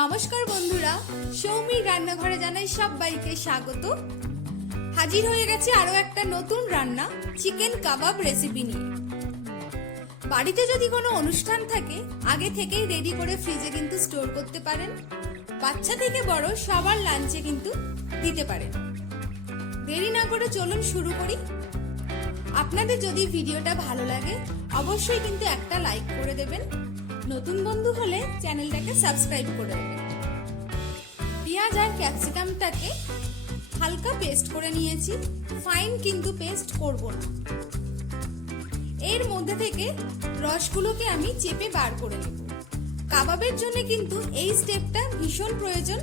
নমস্কার বন্ধুরা, সৌমির রান্নাঘরে জানাই সবাইকে স্বাগত। হাজির হয়ে গেছে আরো একটা নতুন রান্না, চিকেন কাবাব রেসিপি নিয়ে। বাড়িতে যদি কোনো অনুষ্ঠান থাকে আগে থেকেই রেডি করে ফ্রিজে কিন্তু স্টোর করতে পারেন। বাচ্চা থেকে বড় সবার লাঞ্চে কিন্তু দিতে পারেন। দেরি না করে চলুন শুরু করি। আপনাদের যদি ভিডিওটা ভালো লাগে অবশ্যই কিন্তু একটা লাইক করে দেবেন। নতুন বন্ধু হলে চ্যানেলটাকে সাবস্ক্রাইব করে দেবেন। পেঁয়াজ আর ক্যাপসিকামটাকে হালকা পেস্ট করে নিয়েছি, ফাইন কিন্তু পেস্ট করব না। এর মধ্যে থেকে রসগুলোকে আমি চেপে বার করে নেব। কাবাবের জন্য কিন্তু এই স্টেপটা ভীষণ প্রয়োজন,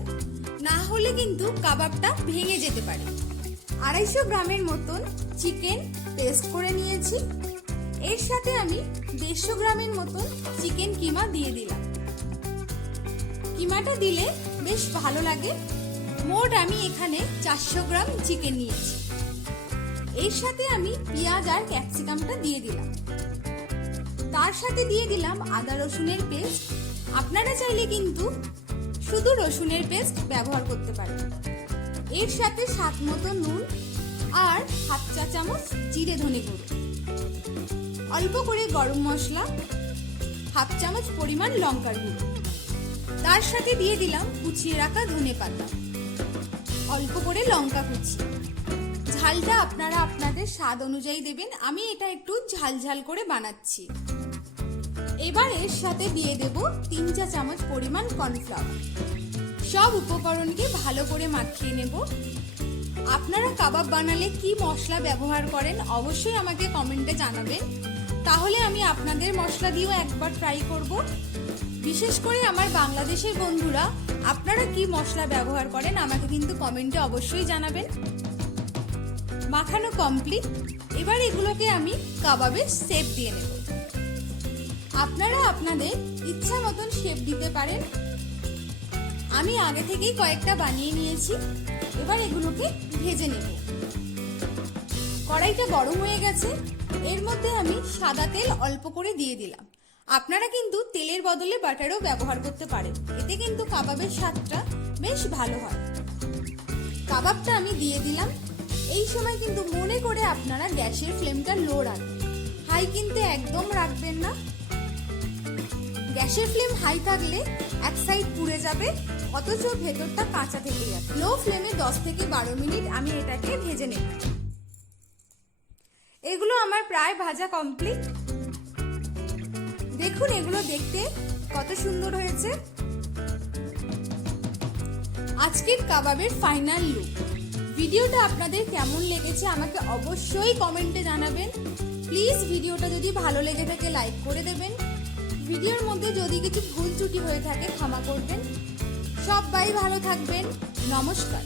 না হলে কিন্তু কাবাবটা ভেঙে যেতে পারে। 250 গ্রামের মতন চিকেন পেস্ট করে নিয়েছি। এর সাথে আমি 150 গ্রামের মতন চিকেন কিমা দিয়ে দিলাম। কিমাটা দিলে বেশ ভালো লাগে। মোট আমি এখানে 400 গ্রাম চিকেন নিয়েছি। এর সাথে আমি পেঁয়াজ আর ক্যাপসিকামটা দিয়ে দিলাম। তার সাথে দিয়ে দিলাম আদা রসুনের পেস্ট। আপনারা চাইলে কিন্তু শুধু রসুনের পেস্ট ব্যবহার করতে পারেন। এর সাথে স্বাদ মতো নুন আর হাফ চা চামচ জিরে ধনে গুঁড়ো, অল্প করে গরম মশলা, হাফ চামচ পরিমাণ লঙ্কার গুঁড়ো। তার সাথে দিয়ে দিলাম কুচিয়ে রাখা ধনে পাতা, অল্প করে লঙ্কা কুচি। ঝালটা আপনারা আপনাদের স্বাদ অনুযায়ী দেবেন। আমি এটা একটু ঝাল ঝাল করে বানাচ্ছি। এবার এর সাথে দিয়ে দেব 3 চা চামচ পরিমাণ কর্নফ্লাওয়ার। সব উপকরণকে ভালো করে মাখিয়ে নেব। আপনারা কাবাব বানালে কি মশলা ব্যবহার করেন অবশ্যই আমাকে কমেন্টে জানাবেন, তাহলে আমি আপনাদের মশলা দিয়েও একবার ট্রাই করব। বিশেষ করে আমার বাংলাদেশের বন্ধুরা আপনারা কি মশলা ব্যবহার করেন আমাকে কিন্তু কমেন্টে অবশ্যই জানাবেন। মাখানো কমপ্লিট। এবার এগুলোকে আমি কাবাবের শেপ দিয়ে নেব। আপনারা আপনাদের ইচ্ছা মতন শেপ দিতে পারেন। আমি আগে থেকেই কয়েকটা বানিয়ে নিয়েছি। এবার এগুলোকে ভেজে নেব। কড়াইটা গরম হয়ে গেছে। এর মধ্যে আমি সাদা তেল অল্প করে দিয়ে দিলাম। আপনারা কিন্তু তেলের বদলে বাটারও ব্যবহার করতে পারেন, এতে কিন্তু কাবাবের স্বাদটা বেশ ভালো হয়। কাবাবটা আমি দিয়ে দিলাম। এই সময় কিন্তু মনে করে আপনারা গ্যাসের ফ্লেমটা লো রাখবেন, হাই কিন্তু একদম রাখবেন না। গ্যাসের ফ্লেম হাই থাকলে এক সাইড পুড়ে যাবে, অথচ ভেতরটা কাঁচা থেকে যাবে। লো ফ্লেমে 10 থেকে 12 মিনিট আমি এটাকে ভেজে নেব। এগুলো আমার প্রায় ভাজা কমপ্লিট। দেখুন এগুলো দেখতে কত সুন্দর হয়েছে। আজকের কাবাবের ফাইনাল লুক। ভিডিওটা আপনাদের কেমন লেগেছে আমাকে অবশ্যই কমেন্টে জানাবেন। প্লিজ ভিডিওটা যদি ভালো লেগে থাকে লাইক করে দেবেন। ভিডিওর মধ্যে যদি কিছু ভুল ত্রুটি হয়ে থাকে ক্ষমা করবেন। সবাই ভালো থাকবেন। নমস্কার।